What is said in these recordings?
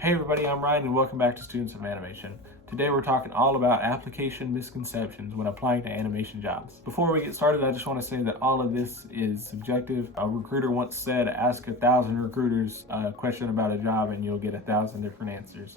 Hey everybody, I'm Ryan and welcome back to Students of Animation. Today we're talking all about application misconceptions when applying to animation jobs. Before we get started, I just want to say that all of this is subjective. A recruiter once said, ask 1,000 recruiters a question about a job and you'll get 1,000 different answers.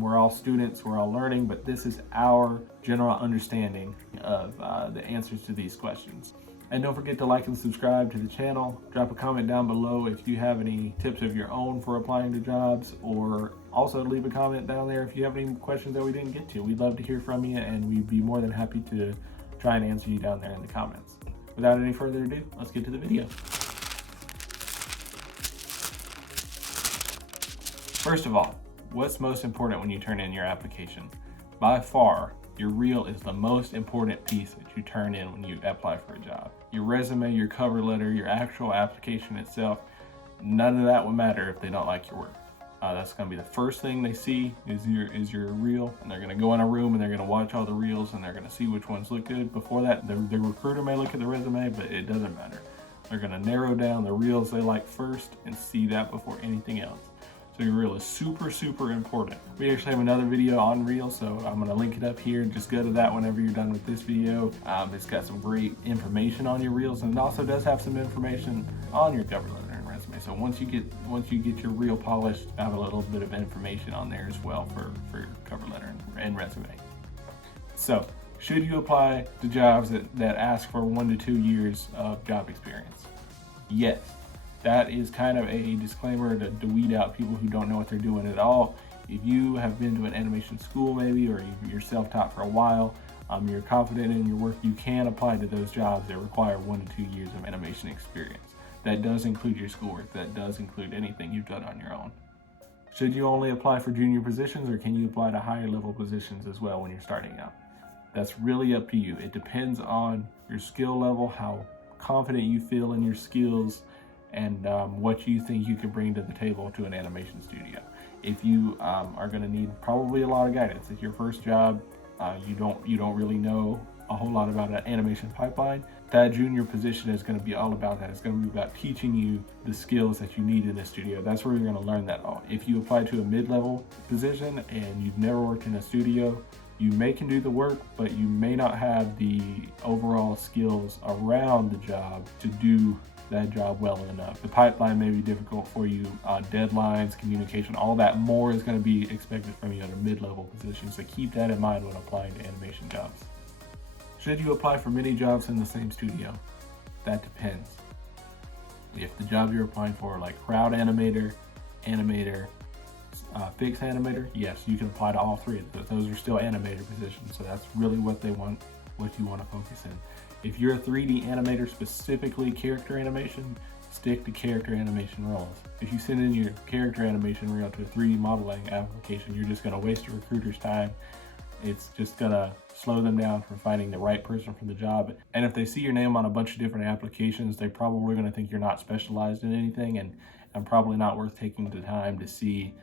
We're all students, we're all learning, but this is our general understanding of the answers to these questions. And don't forget to like and subscribe to the channel. Drop a comment down below if you have any tips of your own for applying to jobs, or also leave a comment down there if you have any questions that we didn't get to. We'd love to hear from you and we'd be more than happy to try and answer you down there in the comments. Without any further ado, let's get to the video. First of all, what's most important when you turn in your application? By far, your reel is the most important piece that you turn in when you apply for a job. Your resume, your cover letter, your actual application itself, none of that will matter if they don't like your work. That's going to be the first thing they see is your reel, and they're going to go in a room and they're going to watch all the reels and they're going to see which ones look good. Before that, the recruiter may look at the resume, but it doesn't matter. They're going to narrow down the reels they like first and see that before anything else. So your reel is super, super important. We actually have another video on reels, so I'm gonna link it up here. Just go to that whenever you're done with this video. It's got some great information on your reels, and it also does have some information on your cover letter and resume. So once you get your reel polished, I have a little bit of information on there as well for your cover letter and resume. So should you apply to jobs that ask for 1 to 2 years of job experience? Yes. That is kind of a disclaimer to weed out people who don't know what they're doing at all. If you have been to an animation school maybe, or you're self-taught for a while, you're confident in your work, you can apply to those jobs that require 1 to 2 years of animation experience. That does include your schoolwork. That does include anything you've done on your own. Should you only apply for junior positions, or can you apply to higher level positions as well when you're starting out? That's really up to you. It depends on your skill level, how confident you feel in your skills, and what you think you can bring to the table to an animation studio. If you are going to need probably a lot of guidance, it's your first job, you don't really know a whole lot about an animation pipeline, that junior position is going to be all about that. It's going to be about teaching you the skills that you need in a studio. That's where you're going to learn that all. If you apply to a mid-level position and you've never worked in a studio, you can do the work, but you may not have the overall skills around the job to do that job well enough. The pipeline may be difficult for you, deadlines, communication, all that more is going to be expected from you at a mid-level position, so keep that in mind when applying to animation jobs. Should you apply for many jobs in the same studio? That depends. If the job you're applying for, like crowd animator, fix animator, yes, you can apply to all three of those. Those are still animator positions, so that's really what you want to focus in. If you're a 3D animator, specifically character animation, stick to character animation roles. If you send in your character animation reel to a 3D modeling application, you're just going to waste a recruiter's time. It's just going to slow them down from finding the right person for the job. And if they see your name on a bunch of different applications, they're probably going to think you're not specialized in anything, and probably not worth taking the time to see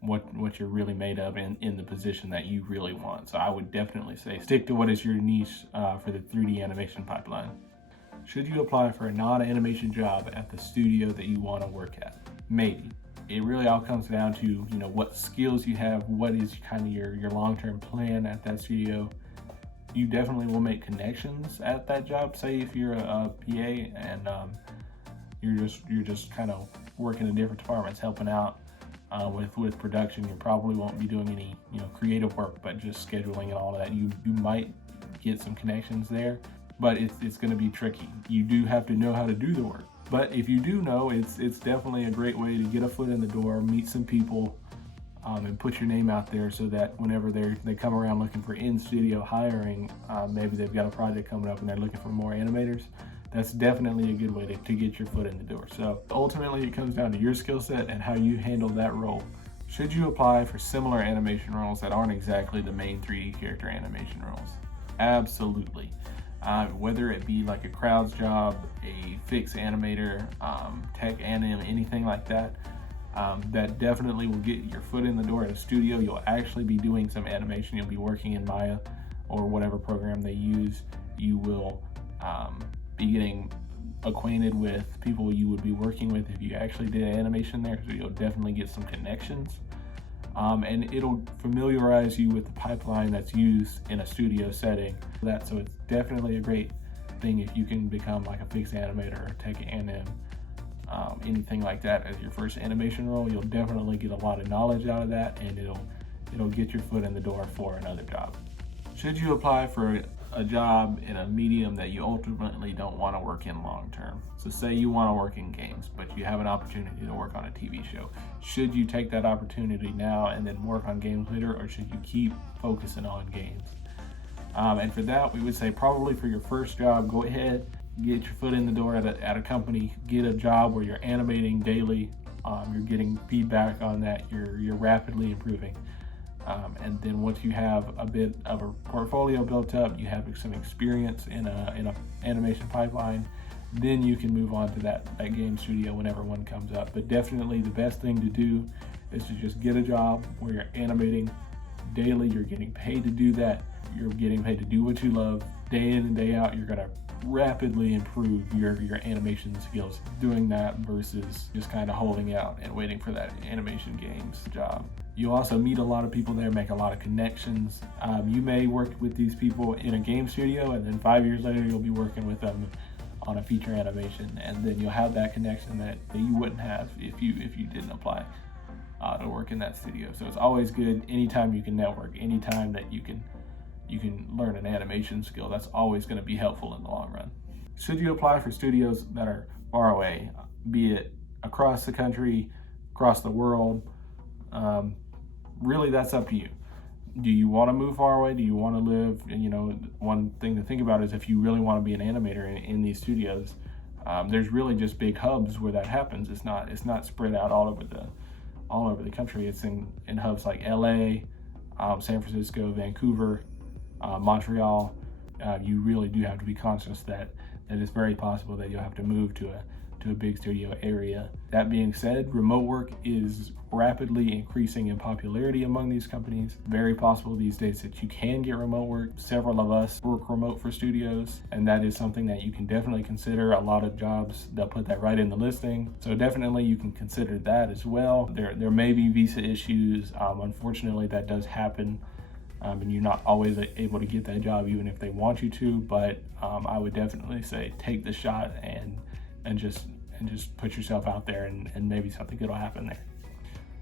what you're really made of in the position that you really want. So I would definitely say stick to what is your niche for the 3D animation pipeline. Should you apply for a non-animation job at the studio that you want to work at? Maybe. It really all comes down to what skills you have, what is kind of your long-term plan at that studio. You definitely will make connections at that job. Say if you're a PA and you're just kind of working in different departments, helping out with production, you probably won't be doing any creative work, but just scheduling and all of that. You might get some connections there, but it's going to be tricky. You do have to know how to do the work. But if you do know, it's definitely a great way to get a foot in the door, meet some people, and put your name out there, so that whenever they come around looking for in-studio hiring, maybe they've got a project coming up and they're looking for more animators. That's definitely a good way to get your foot in the door. So ultimately it comes down to your skill set and how you handle that role. Should you apply for similar animation roles that aren't exactly the main 3D character animation roles? Absolutely. Whether it be like a crowds job, a fix animator, tech anim, anything like that, that definitely will get your foot in the door at a studio. You'll actually be doing some animation. You'll be working in Maya or whatever program they use. You will be getting acquainted with people you would be working with if you actually did animation there, so you'll definitely get some connections. And it'll familiarize you with the pipeline that's used in a studio setting. So it's definitely a great thing if you can become like a fixed animator or take anim, anything like that as your first animation role. You'll definitely get a lot of knowledge out of that, and it'll get your foot in the door for another job. Should you apply for a job in a medium that you ultimately don't want to work in long term? So say you want to work in games, but you have an opportunity to work on a TV show. Should you take that opportunity now and then work on games later, or should you keep focusing on games? And for that, we would say probably for your first job, go ahead, get your foot in the door at a company, get a job where you're animating daily, you're getting feedback on that, you're rapidly improving. And then once you have a bit of a portfolio built up, you have some experience in a animation pipeline, then you can move on to that game studio whenever one comes up. But definitely the best thing to do is to just get a job where you're animating daily, you're getting paid to do that, you're getting paid to do what you love day in and day out. You're gonna rapidly improve your animation skills doing that versus just kind of holding out and waiting for that animation games job. You also meet a lot of people there, make a lot of connections. You may work with these people in a game studio, and then 5 years later you'll be working with them on a feature animation, and then you'll have that connection that you wouldn't have if you didn't apply to work in that studio. So it's always good anytime you can network, anytime that you can learn an animation skill. That's always going to be helpful in the long run. Should you apply for studios that are far away, be it across the country, across the world? Really, that's up to you. Do you want to move far away? Do you want to live? And one thing to think about is if you really want to be an animator in these studios, there's really just big hubs where that happens. It's not spread out all over the country. It's in hubs like LA, San Francisco, Vancouver, Montreal. You really do have to be conscious that it's very possible that you'll have to move to a big studio area. That being said, remote work is rapidly increasing in popularity among these companies. Very possible these days that you can get remote work. Several of us work remote for studios, and that is something that you can definitely consider. A lot of jobs, they'll put that right in the listing. So definitely you can consider that as well. There may be visa issues. Unfortunately, that does happen. And you're not always able to get that job even if they want you to, but I would definitely say take the shot and just put yourself out there, and maybe something good will happen there.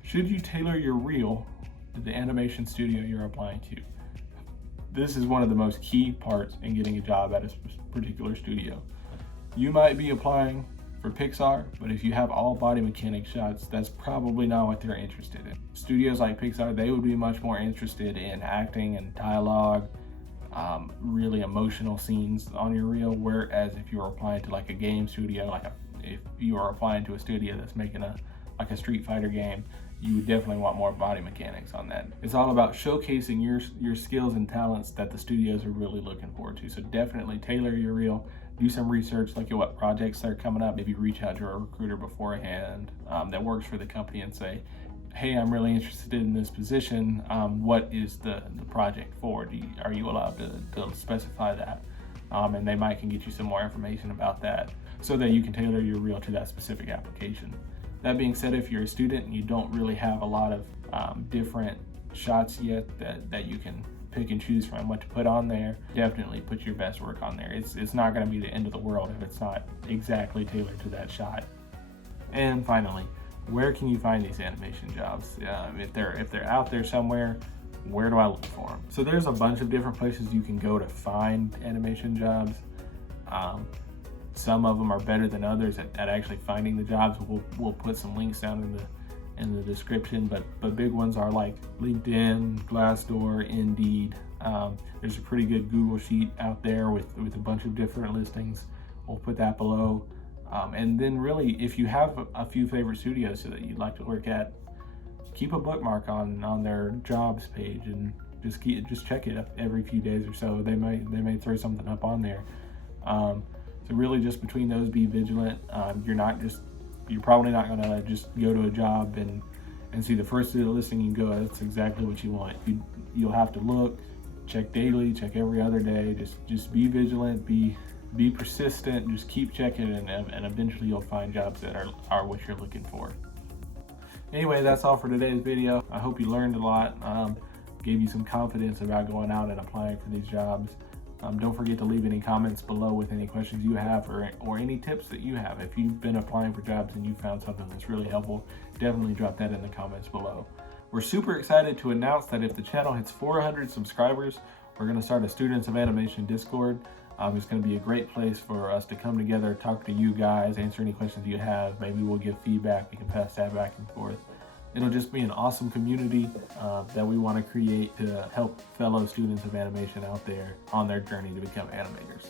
Should you tailor your reel to the animation studio you're applying to? This is one of the most key parts in getting a job at a particular studio. You might be applying for Pixar, but if you have all body mechanic shots, that's probably not what they're interested in. Studios like Pixar, they would be much more interested in acting and dialogue, really emotional scenes on your reel, whereas if you were applying to like a game studio, if you are applying to a studio that's making a Street Fighter game, you would definitely want more body mechanics on that. It's all about showcasing your skills and talents that the studios are really looking forward to. So definitely tailor your reel. Do some research, look at what projects are coming up. Maybe reach out to a recruiter beforehand that works for the company and say, hey, I'm really interested in this position. What is the project for? Are you allowed to specify that? And they might can get you some more information about that so that you can tailor your reel to that specific application. That being said, if you're a student and you don't really have a lot of different shots yet that you can pick and choose from what to put on there, definitely put your best work on there. It's not going to be the end of the world if it's not exactly tailored to that shot. And finally, where can you find these animation jobs? If they're out there somewhere, where do I look for them? So there's a bunch of different places you can go to find animation jobs. Some of them are better than others at actually finding the jobs. We'll put some links down in the description, but big ones are like LinkedIn, Glassdoor, Indeed. There's a pretty good Google sheet out there with a bunch of different listings. We'll put that below. And then really, if you have a few favorite studios that you'd like to work at, keep a bookmark on their jobs page and just check it every few days or so. They may throw something up on there. So really, just between those, be vigilant. You're probably not gonna just go to a job and see the first listing and go, that's exactly what you want. You'll have to look, check daily, check every other day. Just be vigilant. Be Be persistent, just keep checking, and eventually you'll find jobs that are what you're looking for. Anyway, that's all for today's video. I hope you learned a lot, gave you some confidence about going out and applying for these jobs. Don't forget to leave any comments below with any questions you have or any tips that you have. If you've been applying for jobs and you found something that's really helpful, definitely drop that in the comments below. We're super excited to announce that if the channel hits 400 subscribers, we're going to start a Students of Animation Discord. It's going to be a great place for us to come together, talk to you guys, answer any questions you have. Maybe we'll give feedback. We can pass that back and forth. It'll just be an awesome community that we want to create to help fellow students of animation out there on their journey to become animators.